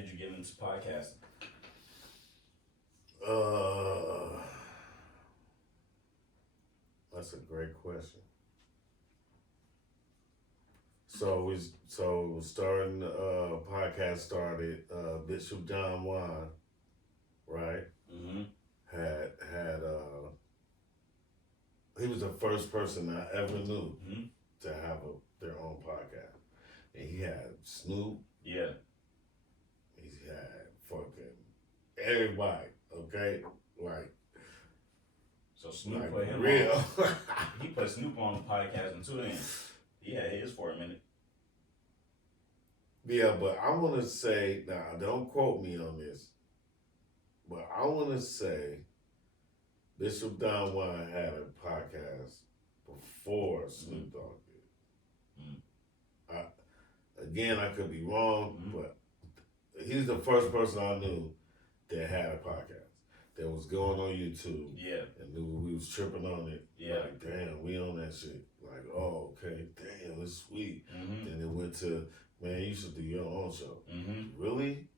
did you get into podcasting? That's a great question. So starting podcast started Bishop John Juan, right? Mm-hmm. Had he was the first person I ever knew Mm-hmm. to have their own podcast. And he had Snoop, Yeah. he had fucking everybody, okay? Like, So Snoop like put him real. on. He put Snoop on the podcast and too. Then he had his for a minute. Yeah, but I want to say, now don't quote me on this, but I want to say Bishop Don Juan had a podcast before Snoop Dogg did. Again, I could be wrong, but he's the first person I knew that had a podcast that was going on YouTube. Yeah. And knew we was tripping on it. Yeah. Like, damn, we on that shit. Like, oh, okay, damn, it's sweet. Mm-hmm. Then it went to, man, you should do your own show. Mm-hmm. Really?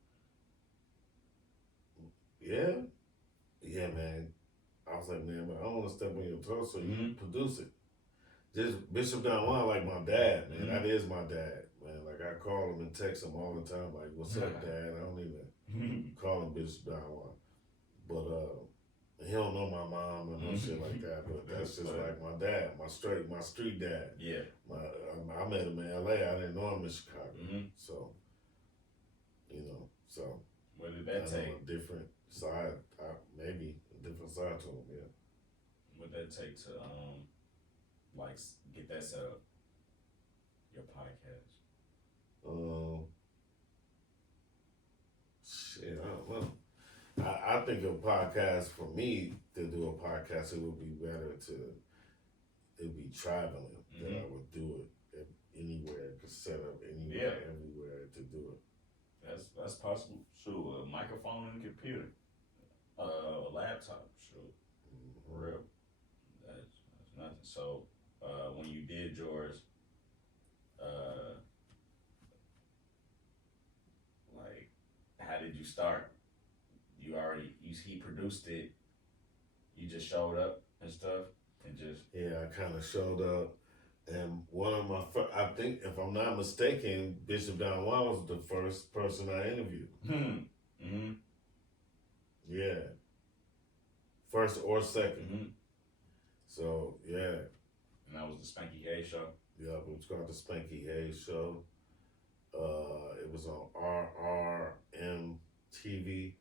Yeah? Yeah, man. I was like, man, but I don't want to step on your toes, so you produce it. Just Bishop Don Juan, like my dad, man. That is my dad, man. Like I call him and text him all the time, like, what's up, Dad? I don't even call him Bishop Don Juan. But he don't know my mom and no shit like that. But that's just like my dad, my street dad. Yeah. I met him in LA. I didn't know him in Chicago. So, so what did that take? A different side, maybe a different side to him. Yeah. What did that take to like get that set up? Your podcast. Shit, I don't know. I think a podcast, for me to do a podcast, it would be better it'd be traveling that I would do it anywhere, could set up anywhere, everywhere to do it. That's possible. Sure, a microphone and a computer, a laptop. Sure, for real. That's nothing. So when you did yours, like, how did you start? He produced it. You just showed up and stuff, and just I kind of showed up, and one of my I think, if I'm not mistaken, Bishop Don Juan was the first person I interviewed. Yeah, first or second. So yeah, and that was the Spanky Hayes show. Yeah, it was called the Spanky Hayes show. It was on RRM TV.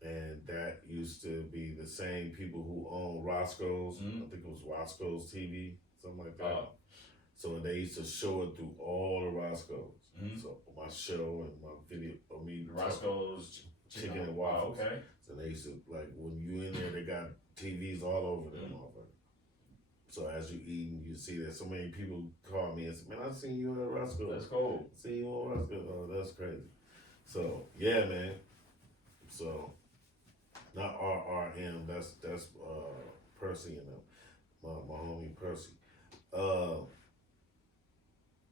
And that used to be the same people who own Roscoe's. I think it was Roscoe's TV, something like that. So they used to show it through all the Roscoe's. So my show and my video, Roscoe's Chicken and Waffles. Okay. So they used to, like, when you in there, they got TVs all over them, motherfucker. So as you eating, you see that so many people call me and say, man, I seen you at Roscoe's. That's cool. I seen you on Roscoe's. Oh, that's crazy. So yeah, man. So. Not RRM, that's Percy and them, my homie Percy,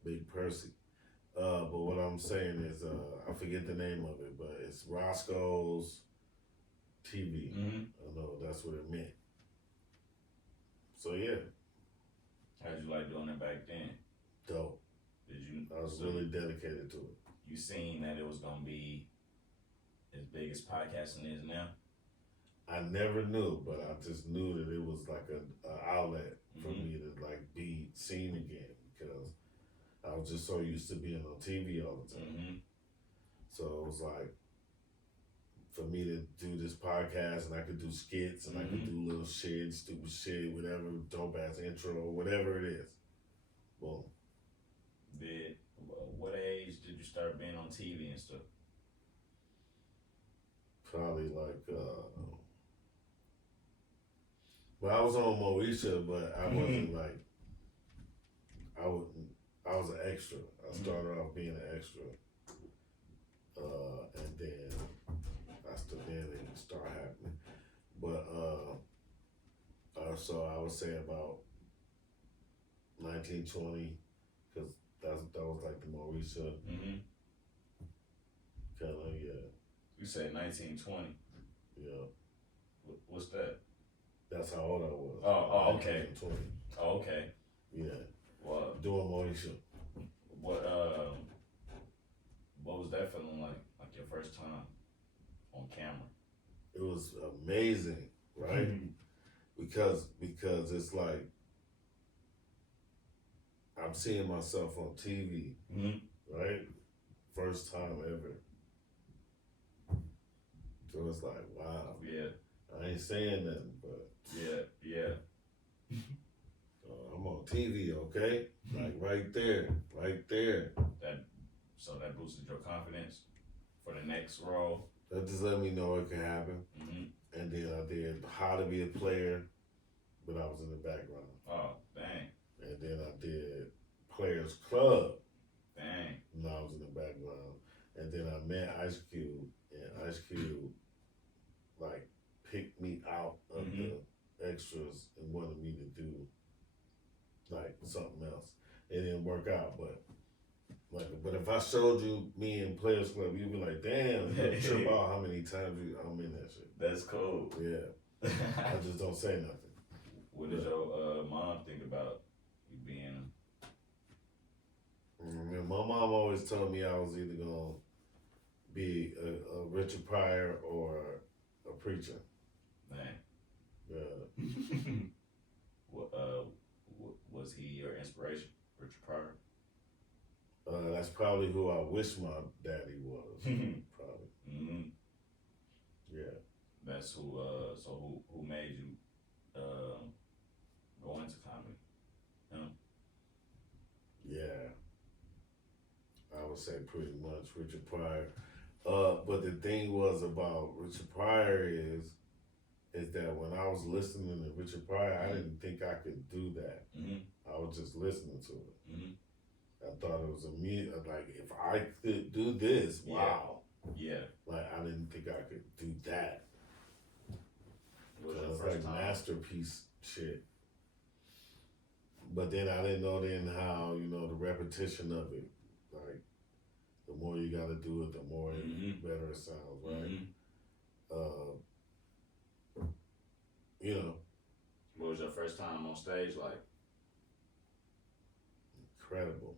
Big Percy. But what I'm saying is, I forget the name of it, but it's Roscoe's TV. I know that's what it meant. So yeah. How'd you like doing it back then? Dope. I was really dedicated to it. You seen that it was gonna be as big as podcasting is now? I never knew, but I just knew that it was like an outlet for me to like be seen again, because I was just so used to being on TV all the time. So it was like, for me to do this podcast, and I could do skits, and I could do little shit, stupid shit, whatever, dope ass intro, whatever it is. Boom. What age did you start being on TV and stuff? Probably like, well, I was on Moesha, but I wasn't like, I was an extra. I started off being an extra. And then it started happening. But, so I would say about 1920, because that was like the Moesha. yeah. You said 1920. Yeah. What's that? That's how old I was. Oh, okay. 20. Oh, okay. Yeah. Well, Doing Moesha. What was that feeling like? Like your first time on camera? It was amazing, right? because it's like I'm seeing myself on TV, right? First time ever. So it's like, wow. Yeah. I ain't saying nothing, but Yeah. I'm on TV, okay? Like right there. That boosted your confidence for the next role. That just let me know it can happen. And then I did How to Be a Player, but I was in the background. Oh, dang. And then I did Players Club. Dang. And I was in the background. And then I met Ice Cube, and Ice Cube like picked me out of the extras and wanted me to do like something else. It didn't work out, but if I showed you me in Players Club, you'd be like, damn, you trip out how many times I'm in that shit. That's cool. Yeah. I just don't say nothing. What did your mom think about you being? My mom always told me I was either gonna be a Richard Pryor or a preacher. Man. Yeah. Was he your inspiration, Richard Pryor? That's probably who I wish my daddy was. Probably. Yeah. That's who. So who made you go into comedy? Him. Yeah. I would say pretty much Richard Pryor. But the thing was about Richard Pryor is that when I was listening to Richard Pryor, I didn't think I could do that. I was just listening to it. I thought it was like if I could do this, wow. Yeah. Like I didn't think I could do that. It was like masterpiece shit. But then I didn't know then how, the repetition of it. Like the more you gotta do it, the more better it sounds, right? What was your first time on stage like? Incredible.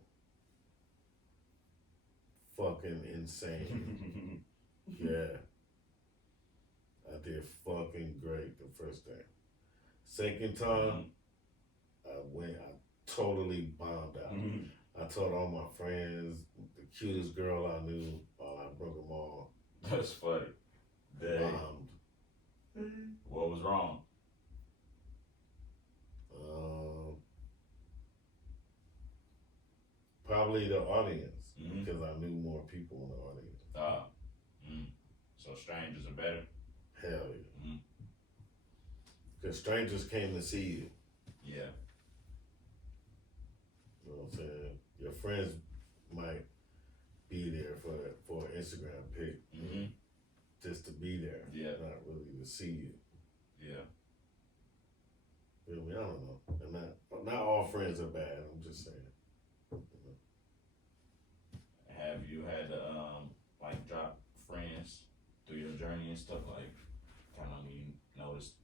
Fucking insane. Yeah. I did fucking great the first day. Second time, I totally bombed out. I told all my friends, the cutest girl I knew, I broke them all. That's funny. Bombed. What was wrong? Probably the audience, because I knew more people in the audience. So strangers are better? Hell yeah. Because strangers came to see you. Yeah. You know what I'm saying? Your friends might be there for an Instagram pic, just to be there, not really to see you. Yeah. I mean, I don't know. And not all friends are bad. I'm just saying. Have you had to like drop friends through your journey and stuff, like kind of when you noticed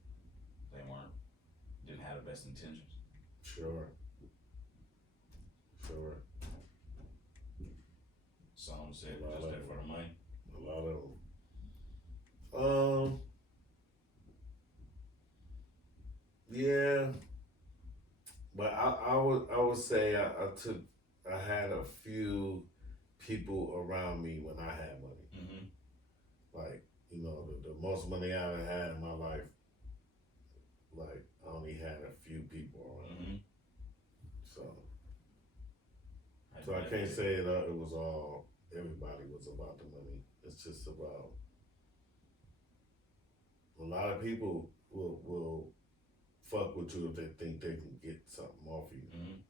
they didn't have the best intentions? Sure. Some said just there for the money. A lot of them. Yeah, but I would say I had a few people around me when I had money. Like, the most money I ever had in my life, like I only had a few people around me. So I can't say it was all, everybody was about the money. It's just about, a lot of people will fuck with you if they think they can get something off of you.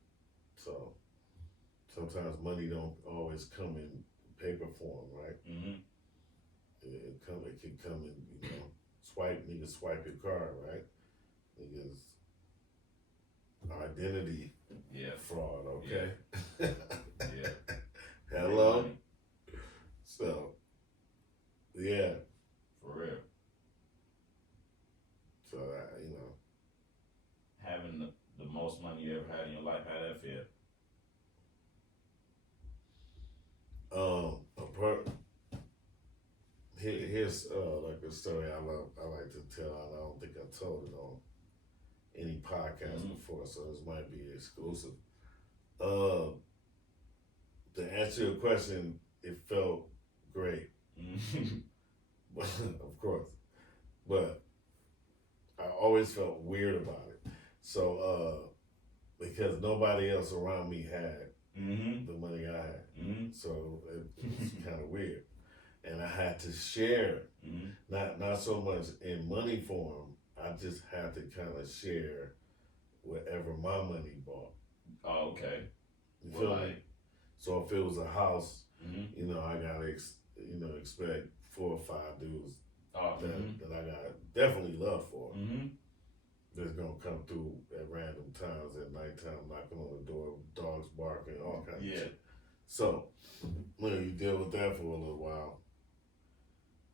So sometimes money don't always come in paper form, right? It can come in, niggas swipe your card, right? Niggas identity fraud, okay? Yeah. Hello? So, it's like a story I like to tell. I don't think I told it on any podcast before, so this might be exclusive. To answer your question, it felt great, of course, but I always felt weird about it. So because nobody else around me had the money I had, so it was kind of weird, and I had to share, not so much in money form. I just had to kind of share whatever my money bought. Oh, okay. You feel me? So if it was a house, you know, I gotta expect 4 or 5 dudes that I got definitely love for. That's gonna come through at random times at nighttime, knocking on the door, dogs barking, all kinds of shit. So, you know, you deal with that for a little while.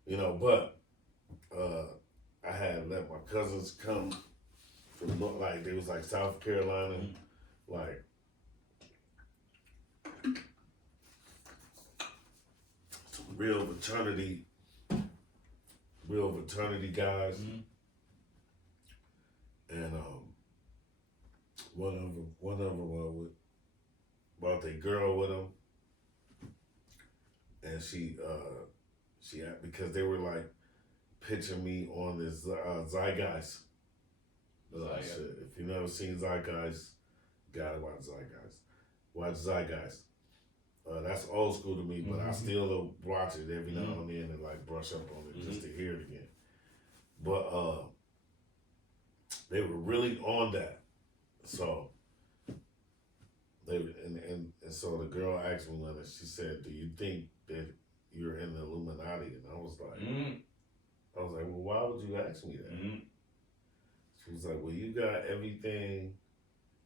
You know, but I had let my cousins come from like they was like South Carolina, like some real fraternity guys, and one of them brought their girl with them, and she because they were like pitching me on this Zeitgeist. Shit. If you never seen Zeitgeist, gotta watch Zeitgeist. Watch Zeitgeist. That's old school to me, but I still watch it every now and then and like brush up on it just to hear it again. But they were really on that. So and so the girl asked me one, and she said, "Do you think that you're in the Illuminati?" And I was like, well, why would you ask me that? She was like, well, you got everything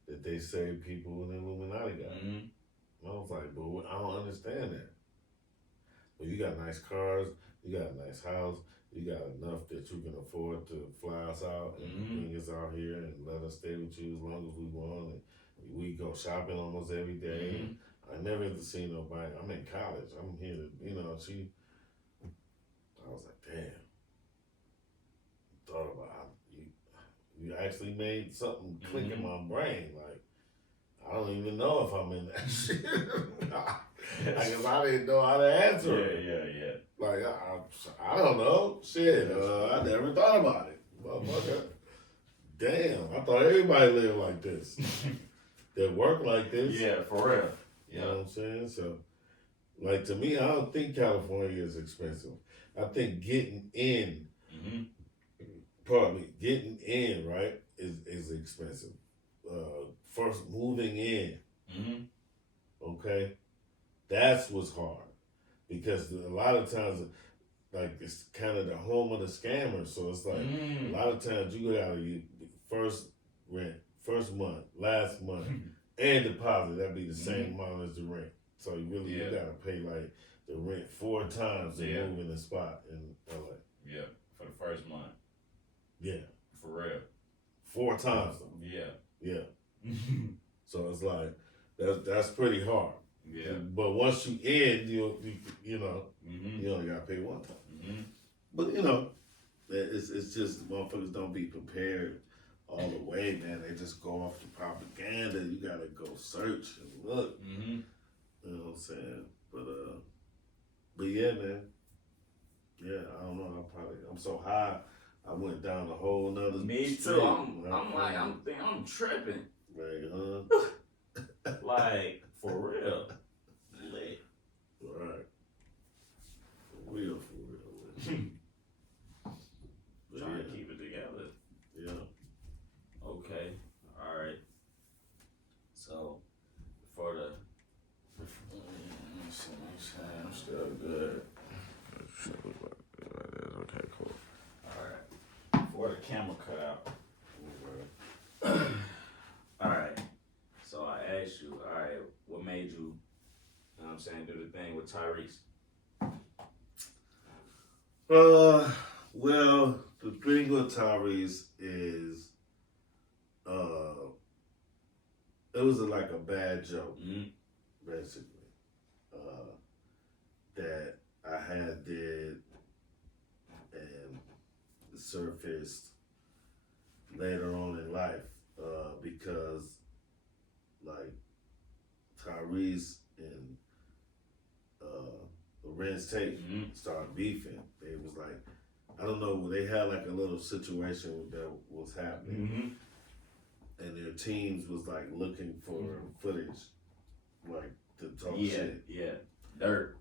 that they say people in the Illuminati got. And I was like, but I don't understand that. Well, you got nice cars, you got a nice house, you got enough that you can afford to fly us out and bring us out here and let us stay with you as long as we want. And we go shopping almost every day. I never have seen nobody. I'm in college. I'm here to, I was like, damn. Thought about you actually made something click in my brain. Like, I don't even know if I'm in that shit. Because I didn't know how to answer it. Yeah. Like, I don't know. Shit, I never thought about it. Motherfucker. Damn, I thought everybody lived like this. That work like this. Yeah, for real. You know what I'm saying? So, like, to me, I don't think California is expensive. I think getting in, getting in, right, is expensive. First moving in, okay, that's what's hard. Because a lot of times, like, it's kind of the home of the scammers. So it's like, a lot of times you gotta first rent, first month, last month, and deposit. That'd be the same amount as the rent. So you really you gotta pay like the rent 4 times to move in the spot in LA. Yeah, for the first month. Yeah. For real. 4 times though. Yeah. So it's like that's pretty hard. Yeah. But once you in, you only gotta pay 1 time. But it's just motherfuckers don't be prepared all the way, man. They just go off the propaganda. You gotta go search and look. You know what I'm saying? But yeah, man. Yeah, I don't know. I'm so high. I went down a whole nother. Me street. too. I'm tripping. Right, Like, for real. Lit. Right. For real. Trying to keep it together. Yeah. Okay. All right. So, for the. I'm still good. Okay, cool. All right. Before the camera cut out. All right. So I asked you, all right, what made you, know what I'm saying, do the thing with Tyrese? Well, the thing with Tyrese is, it was like a bad joke, basically, that I had did surfaced later on in life, because like Tyrese and Lorenz Tate started beefing. They was like, I don't know, they had like a little situation that was happening, and their teams was like looking for footage, like to talk shit. Yeah, dirt.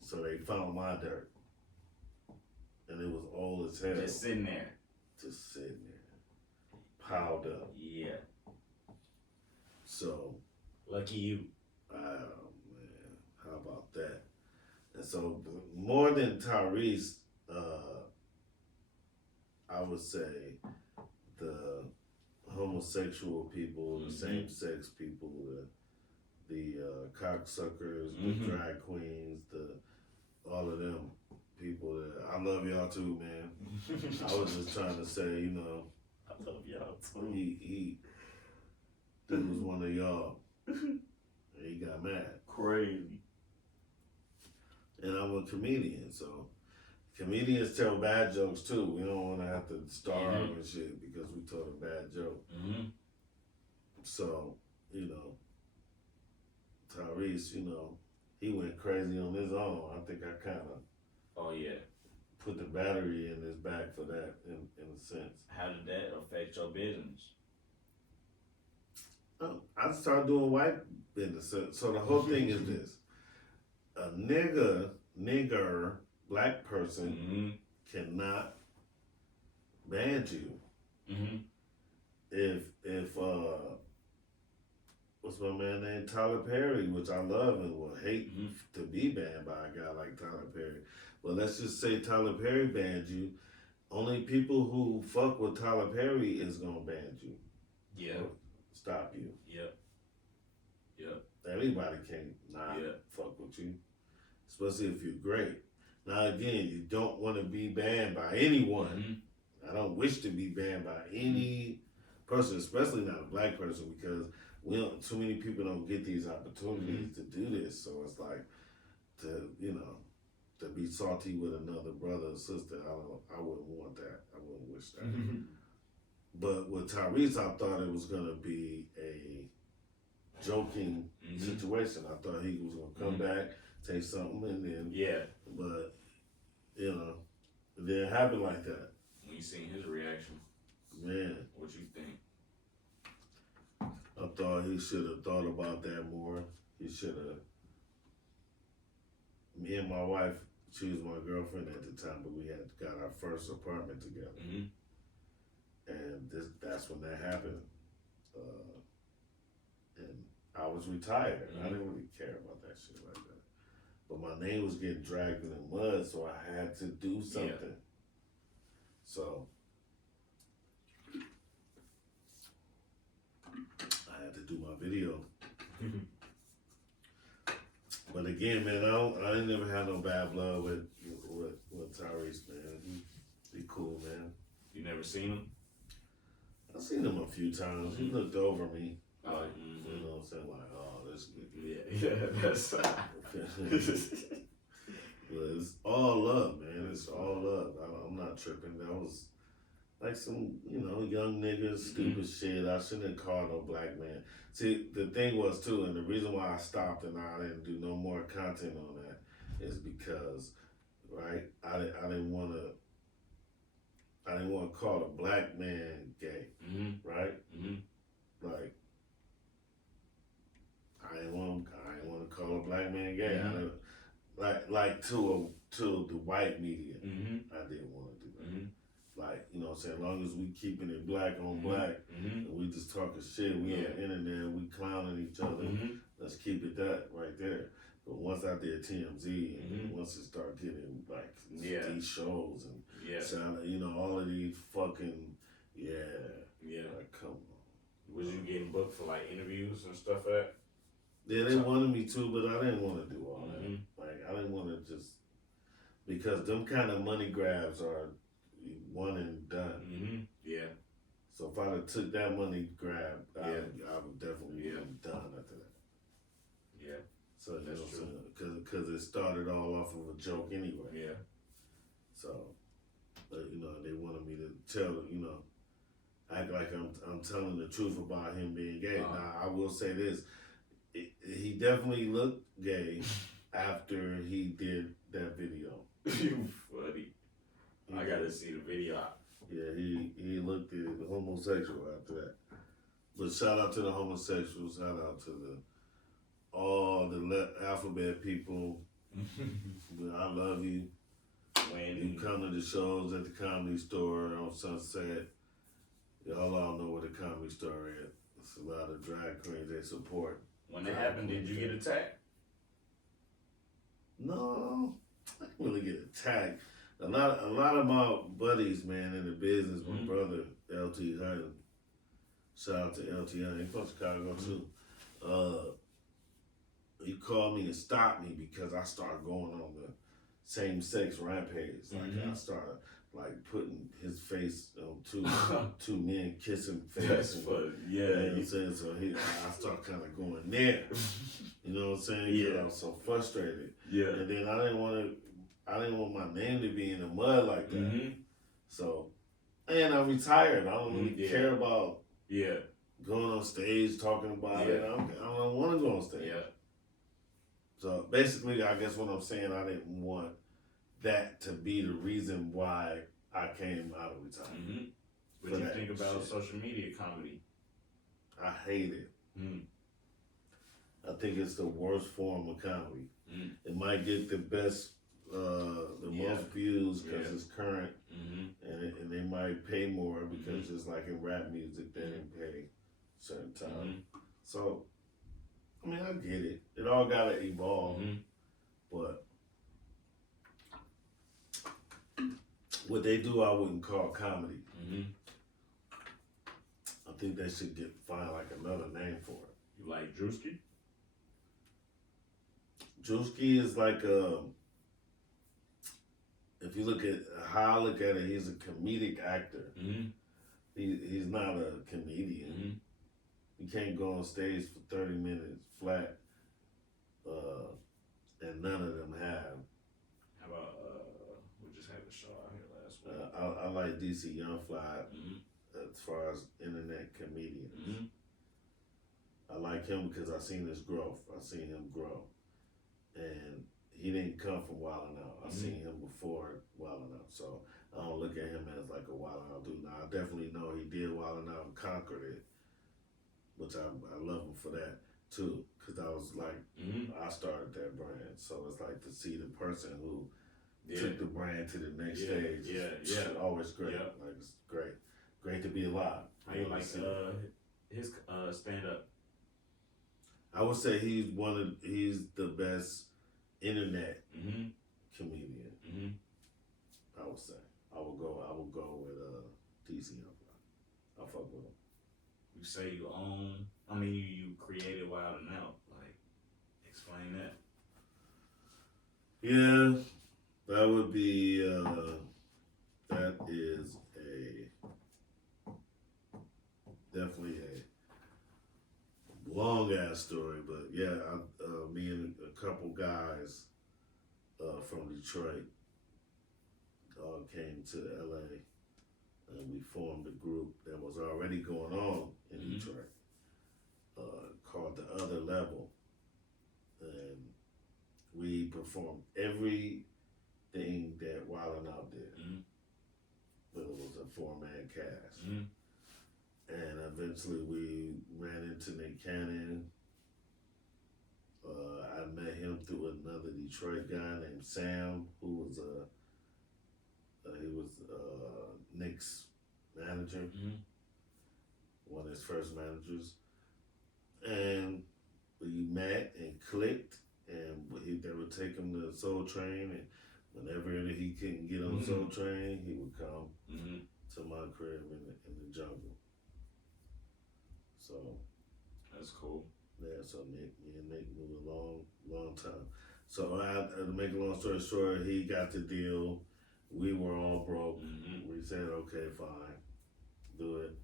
So they found my dirt, and it was old as hell. Just sitting there, piled up. Yeah. So lucky you. Oh man, how about that? And so more than Tyrese, I would say the homosexual people, the same-sex people, the cocksuckers, the drag queens, all of them people. I love y'all too, man. I was just trying to say, you know, I love y'all too. He was one of y'all. And he got mad. Crazy. And I'm a comedian, so comedians tell bad jokes too. We don't want to have to starve and shit because we told a bad joke. So, you know, Tyrese, you know, he went crazy on his own. I think I kind of put the battery in his back for that in a sense. How did that affect your business? I started doing white business. So the whole thing is this. A nigger, black person cannot ban you. If what's my man named Tyler Perry, which I love and will hate to be banned by a guy like Tyler Perry. But let's just say Tyler Perry banned you. Only people who fuck with Tyler Perry is gonna ban you. Yeah. Or stop you. Yep. Everybody can not fuck with you, especially if you're great. Now again, you don't want to be banned by anyone. I don't wish to be banned by any person, especially not a black person, because too many people don't get these opportunities to do this. So it's like to be salty with another brother or sister. I wouldn't want that. I wouldn't wish that. But with Tyrese, I thought it was gonna be a joking situation. I thought he was gonna come back, say something, and then but you know, it didn't happen like that. When you seen his reaction, man, what you think? I thought he should have thought about that more. He should have. Me and my wife, she was my girlfriend at the time, but we had got our first apartment together, and that's when that happened. And I was retired. I didn't really care about that shit like that. But my name was getting dragged in the mud, so I had to do something. So I had to do my video. But again, man, I ain't never had no bad blood with Tyrese, man. He cool, man. You never seen him? I've seen him a few times. He looked over me. Like, you know what I'm saying? Like, oh, this nigga. Yeah, that's But it's all love, man. It's all love. I'm not tripping. That was like some, young niggas, stupid shit. I shouldn't have called no black man. See, the thing was too, and the reason why I stopped and I didn't do no more content on that is because, right, I didn't want to call a black man gay, right? Like, I didn't want to call a black man gay. Like to the white media, I didn't want to do that. Like, you know what I'm saying, as long as we keeping it black on black, and we just talking shit, we on the internet, we clowning each other, let's keep it that right there. But once I did TMZ, and once it started getting like these shows and sound, all of these fucking, like, come on. Was you getting booked for like interviews and stuff like that? Yeah, they wanted me to, but I didn't want to do all that. Like, I didn't want to just, because them kind of money grabs are one and done. So if I'd have took that money grab, I would definitely be done after that. So you know what I'm saying? Because it started all off of a joke anyway. So You know, they wanted me to tell, you know, act like I'm telling the truth about him being gay. Now, I will say this: he definitely looked gay after he did that video. You funny. I gotta see the video. Yeah, he looked homosexual after that. But shout out to the homosexuals. Shout out to all the alphabet people. I love you. When you come to the shows at the Comedy Store on Sunset, y'all all know where the Comedy Store is. It's a lot of drag queens they support. When it happened, did you get attacked? No, I didn't really get attacked. A lot of my buddies, man, in the business, my brother, LT Hutton, shout out to LT Hutton, he's from Chicago too. He called me and stopped me because I started going on the same-sex rampage. Like I started like putting his face on two men kissing face. That's funny. Yeah, you know what I'm saying? So I started kind of going there. You know what I'm saying? Yeah. I was so frustrated. Yeah. And then I didn't want my name to be in the mud like that. So, and I'm retired. I don't really care about going on stage talking about it. I don't want to go on stage. Yeah. So basically, I guess what I'm saying, I didn't want that to be the reason why I came out of retirement. What do you think about social media comedy? I hate it. I think it's the worst form of comedy. It might get the best, the most views because it's current, and they might pay more because just like in rap music, they didn't pay certain time. So, I mean, I get it. It all gotta evolve, but what they do, I wouldn't call comedy. I think they should find like another name for it. You like Drewski? Drewski is like if you look at how I look at it, he's a comedic actor. He's not a comedian. You can't go on stage for 30 minutes flat, and none of them have. How about we just had a show out here last week. I like DC Young Fly as far as internet comedians. I like him because I seen his growth. I seen him grow, and he didn't come from Wildin' Out. I seen him before Wildin' Out, so I don't look at him as like a Wildin' Out dude. Now I definitely know he did Wildin' Out and conquered it, which I love him for that too, because I was like, I started that brand, so it's like to see the person who took the brand to the next stage. It's always great. Like it's great to be alive. How you like his stand up? I would say he's the best internet comedian. I would say I would go with DC Young Fly. I fuck with him. You say you created Wildin' Out. Like, explain that. Yeah, that would be, that is definitely a long ass story, but yeah, me and a couple guys from Detroit came to LA, and we formed a group that was already going on in Detroit called The Other Level, and we performed everything that Wildin' Out did, but it was a 4-man cast. And eventually we ran into Nick Cannon. I met him through another Detroit guy named Sam, who was Nick's manager, one of his first managers. And we met and clicked, and they would take him to Soul Train, and whenever he couldn't get on Soul Train, he would come to my crib in the jungle. So that's cool. Yeah, so me and Nick knew a long time. So to make a long story short, he got the deal. We were all broke. We said, okay, fine, do it.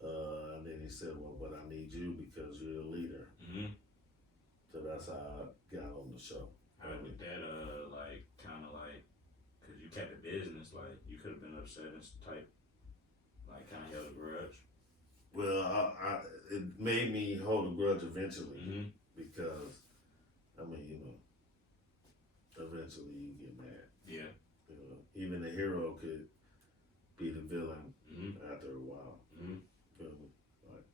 And then he said, well, but I need you because you're the leader. So that's how I got on the show. How did that, cause you kept the business, like, you could have been upset and type, like kind of held a grudge. Well, it made me hold a grudge eventually Mm-hmm. because, I mean, you know, eventually you get mad. Yeah. You know, even the hero could be the villain Mm-hmm. after a while. Mm-hmm. Feel me? Like,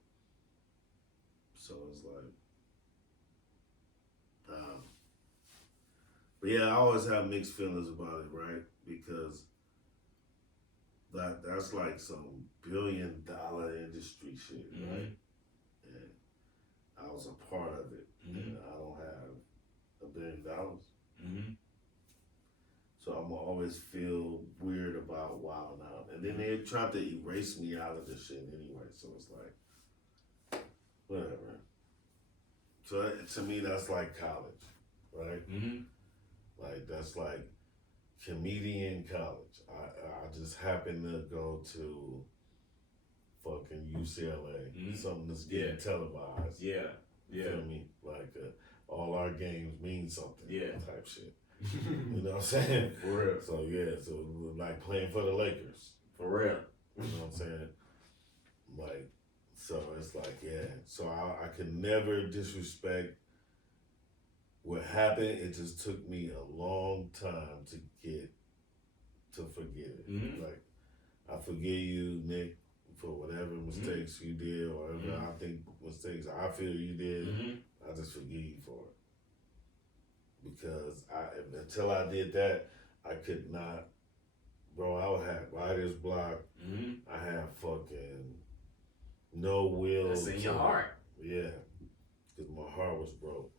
so it's like, but yeah, I always have mixed feelings about it, right? Because that's like some $1 billion industry shit, right? And I was a part of it, and I don't have $1 billion. Mm-hmm. So I'm always feel weird about Wild Out. And then they tried to erase me out of this shit anyway. So it's like, whatever. So to me, that's like college, right? Mm-hmm. Like, that's like comedian college. I just happen to go to fucking UCLA. Something that's getting televised. Yeah. Yeah. Feel me? Like, all our games mean something. Yeah. Type shit. You know what I'm saying? For real. So yeah, so like playing for the Lakers. For real. You know what I'm saying? Like, so it's like, yeah. So I could never disrespect what happened. It just took me a long time to forget it. Mm-hmm. Like, I forgive you, Nick, for whatever mistakes you did or whatever I think mistakes I feel you did. I just forgive you for it. Because until I did that, I could not, bro. I would have writer's block. I have fucking no will. That's in your heart. Yeah, because my heart was broke.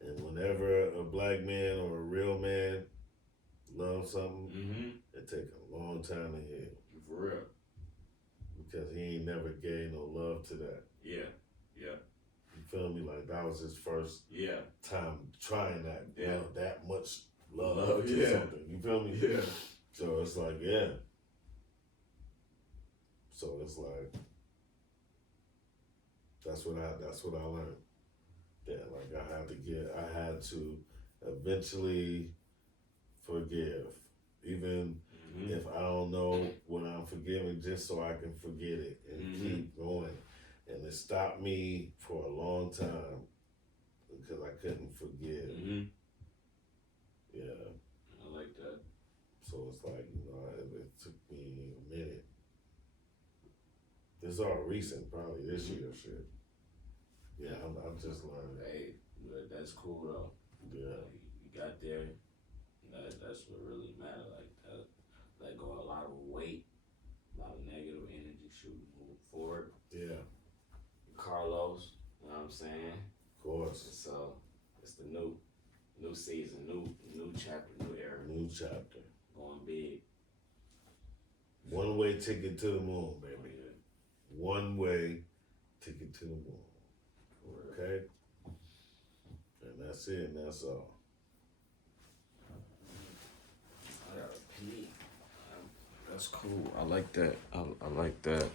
And whenever a black man or a real man loves something, it take a long time to heal. For real. Because he ain't never gave no love to that. Yeah. Yeah. You feel me? Like, that was his first Yeah. time trying that. Yeah. That much love to something. You feel me? Yeah. So it's like, yeah. So it's like, that's what I learned. That like I had to eventually forgive. Even if I don't know what I'm forgiving, just so I can forget it and keep going. And it stopped me for a long time because I couldn't forgive. Yeah. I like that. So it's like, you know, it took me a minute. This is all recent, probably this year shit. Yeah, I'm just learning. Hey, that's cool though. Yeah. You got there. That's what really mattered. Like that, let go of a lot of weight, a lot of negative energy shooting move forward. Yeah. Carlos, you know what I'm saying? Of course. So it's the new season, new chapter, new era. New chapter. Going big. One way ticket to the moon, baby. Yeah. One way ticket to the moon. Okay? And that's it, and that's all. I gotta pee. That's cool. I like that. I like that.